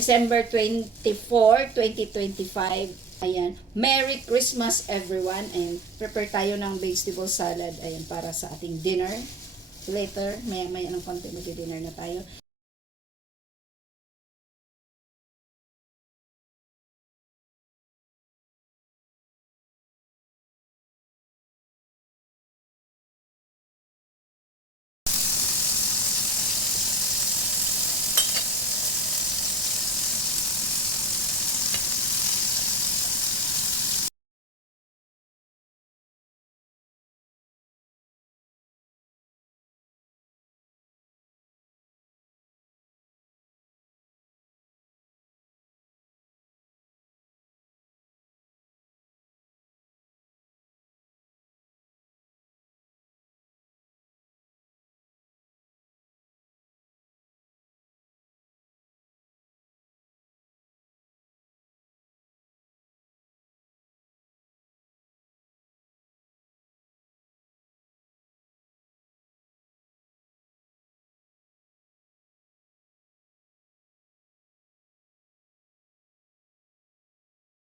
December 24, 2025. Ayan. Merry Christmas everyone. And prepare tayo ng vegetable salad. Ayan, para sa ating dinner. Later, may anong konti mag-dinner na tayo.